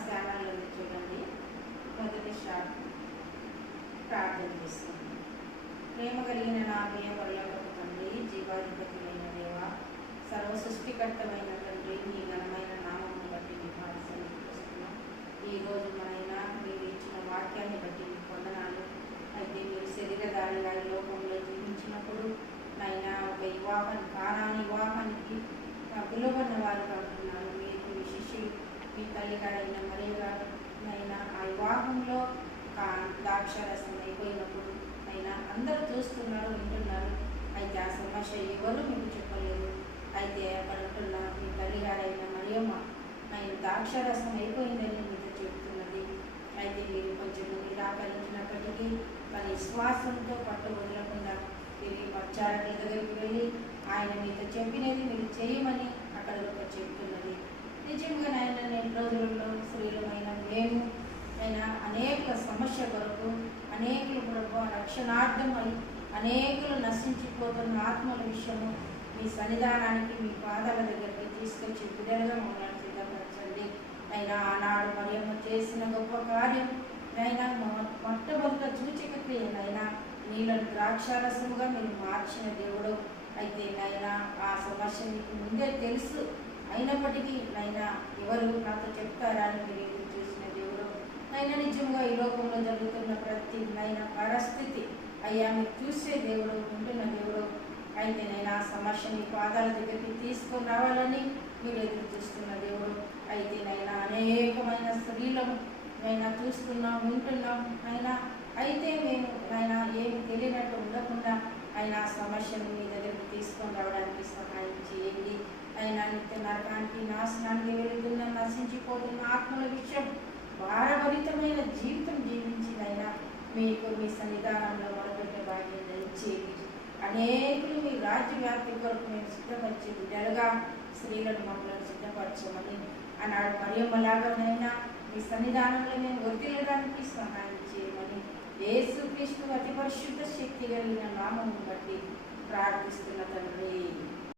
స్థానాల్లో చూడండి. మొదటి షాట్ ప్రార్థన చేస్తుంది. ప్రేమ కలిగిన నా ప్రియ పర్యాటక తండ్రి జీవాధిపతులైన దేవ సర్వ సృష్టికర్తమైన తండ్రి మీ ఘనమైన నామం బట్టి మీ ఆశీర్వదిస్తున్నాం ఈ రోజు మనైనా మీరు ఇచ్చిన వాక్యాన్ని బట్టి మీ పొందనాలు అయితే మీరు శరీరధారిగా ఈ లోకంలో జీవించినప్పుడు నైనా ఒక వివాహం కారాని వివాహానికి ఆ, వారు అంటున్నారు మీరు మీ శిష్యులు మీ తల్లి గారైన ఆ వివాహంలో కా- ద్రాక్షారసం అయిపోయినప్పుడు అయినా అందరూ చూస్తున్నారు వింటున్నారు. అయితే ఆ సమస్య ఎవరు మీకు చెప్పలేదు. అయితే అక్కడ ఉంటున్న మీ తల్లిగారైన మరియమ్మ ఆయన ద్రాక్షారసం అయిపోయిందని మీతో చెప్తున్నది. అయితే మీరు కొంచెం నిరాకరించినప్పటికీ తన విశ్వాసంతో పట్టు వదలకుండా తిరిగి పచ్చారకుల దగ్గరికి వెళ్ళి ఆయన మీతో చెప్పినది మీరు చేయమని అక్కడ చెప్తున్నది. నిజంగా నాయన నేటి రోజులలో స్త్రీలమైన మేము అయినా అనేక సమస్య కొరకు అనేకులు కొరకు రక్షణార్థమై అనేకులు నశించిపోతున్న ఆత్మల విషయము మీ సన్నిధానానికి మీ పాదాల దగ్గరికి తీసుకొచ్చి బిడ్డలుగా మమ్మల్ని సిద్ధపరచండి. అయినా ఆనాడు మరియమ్మ చేసిన గొప్ప కార్యం అయినా మొట్టమొదట సూచక క్రియనైనా నీళ్ళను ద్రాక్షారసముగా మీరు మార్చిన దేవుడు. అయితే నైనా ఆ సమస్య మీకు ముందే తెలుసు. అయినప్పటికీ నైనా ఎవరు నాతో చెప్తారా అని మీరు ఎదురు చూసిన దేవుడు. నైనా నిజంగా ఈ లోకంలో జరుగుతున్న ప్రతి నైనా పరిస్థితి అయ్యా మీరు చూసే దేవుడు ఉంటున్న దేవుడు. అయితే నేను ఆ సమస్య మీ పాదాల దగ్గరికి తీసుకొని రావాలని మీరు ఎదురు చూస్తున్న దేవుడు. అయితే నైనా అనేకమైన స్త్రీలను నైనా చూస్తున్నాం వింటున్నాం అయినా అయితే మేము ఆయన ఏమి తెలియనట్టు ఉండకుండా ఆయన ఆ సమస్యను మీ దగ్గరికి తీసుకొని రావడానికి సహాయం చేయండి. అయినా నిత్య నరకానికి నాశనానికి వెళుతున్న నశించిపోతున్న ఆత్మల విషయం భారభరితమైన జీవితం జీవించిందైనా మీకు మీ సన్నిధానంలో మొదలుపెట్టే భాగ్యం దయచేది అనేకులు మీ రాజ్యవ్యాప్తి కొరకు మేము సిద్ధపరిచే బిడ్డలుగా స్త్రీలను మమ్మల్ని సిద్ధపరచమని ఆనాడు మరియమ్మలాగానైనా మీ సన్నిధానంలో మేము వర్దిల్లడానికి సహాయం చేయమని ఏసుక్రీస్తు అతి పరిశుద్ధ శక్తి కలిగిన నామం బట్టి ప్రార్థిస్తున్న తండ్రి.